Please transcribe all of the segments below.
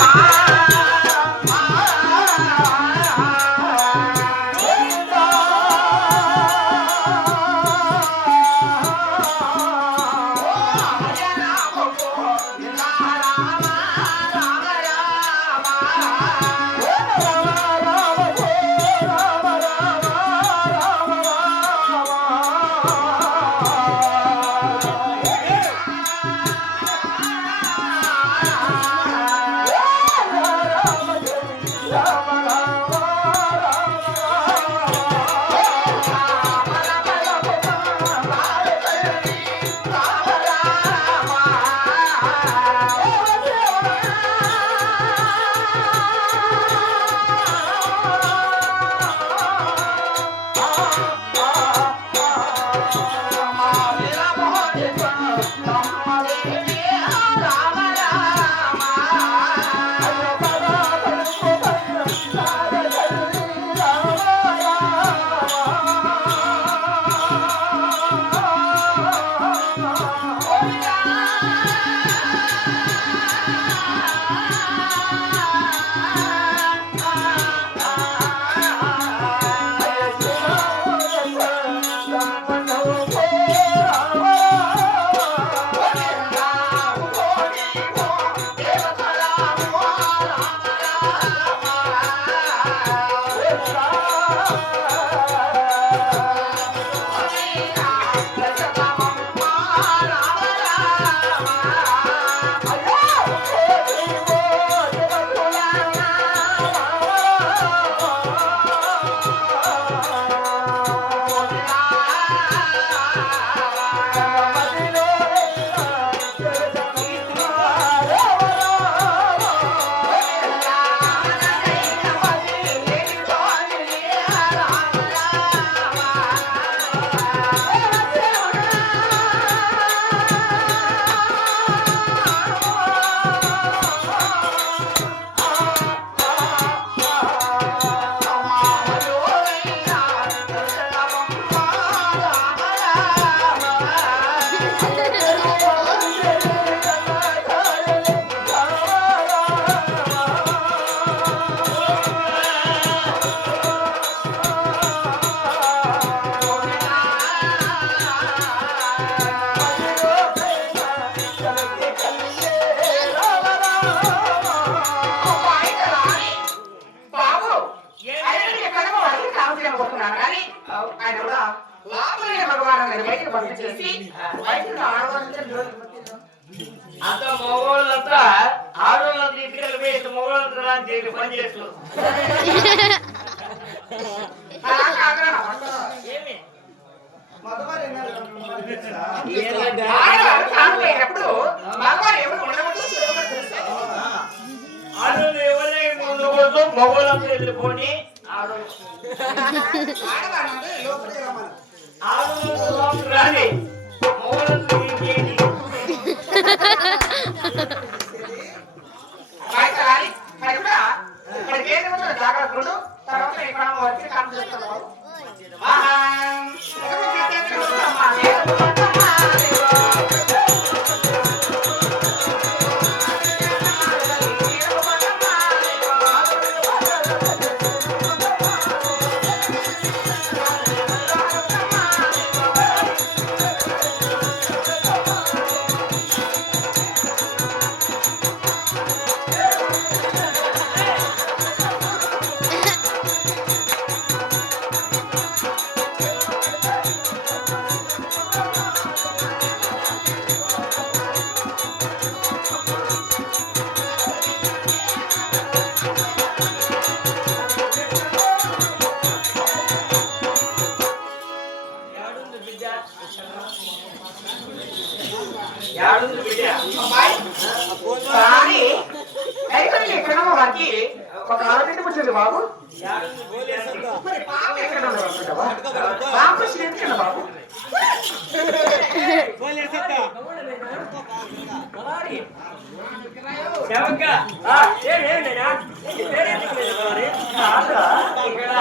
Ah! బయటకు పంపించేసి బయటకు ఆడవాళ్ళంటే అంత మగవాళ్ళంతా ఇంటికి మగవాళ్ళంతా రాని చెప్పి పని చేస్తూ అలా కాదురా ఏమి? మగవారు ఎవరైనా ముందు కోసం మగవాళ్ళంతా వెళ్ళిపోని ఆడవాళ్ళు. ಆನಂದ ರಾಣಿ ಮೌನ యాడుంది బిడ్డ యాడుంది బిడ్డ అమ్మాయి, కానీ అయితే ఎక్కడో వారికి ఒక ఆలోచన వచ్చింది బాబు మరి పాప ఎక్కడ? పాప శ్రీకృష్ణ బాబు శవంక ఆ ఏం ఏం నేనా పేరు ఎందుకు లేదు మరి కాదా ఇక్కడ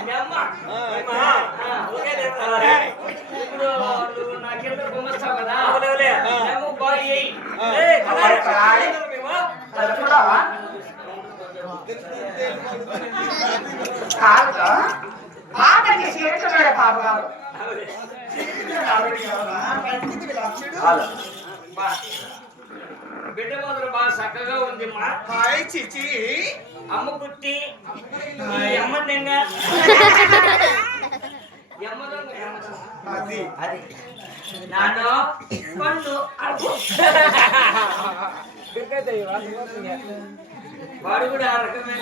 మీ అమ్మ అమ్మ ఓకే లేదు ఇప్పుడు నువ్వు నా కింద గుమ్మస్తావు కదా మేము బాగా ఏయ్ ఏ మరి కానీ మేము అది కూడా బావా కాదు ఆటకి చేస్తున్నాడే పాప గారు. బిడ్డ మొదలు బాగా చక్కగా ఉంది మా. హాయ్ చిచి. అమ్మ పుట్టి. ఈ అమ్మ నింగా ఎమ్మ దొంగ, ఎమ్మ దొంగ. అది. అది. నాన్న పండు అడుగు. వాడు కూడా ఆ రకమే.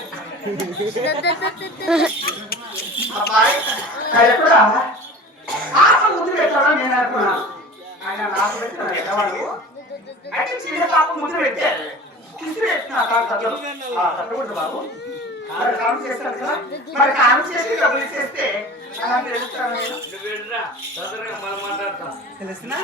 అబ్బాయి పాప ముద్దు నేను అనుకున్నా ఆయన నాకు పెట్టాడు ఎడవాడు అయితే చిన్న పాప ముద్దు పెట్టారు కిసి పెట్టిన బాబు మరి కాలం చేస్తాను కదా మరి కాలం చేసి డబ్బులు ఇచ్చేస్తే నేను నువ్వు వెళ్ళరా తొందరగా మనం మాట్లాడతాం తెలిసిన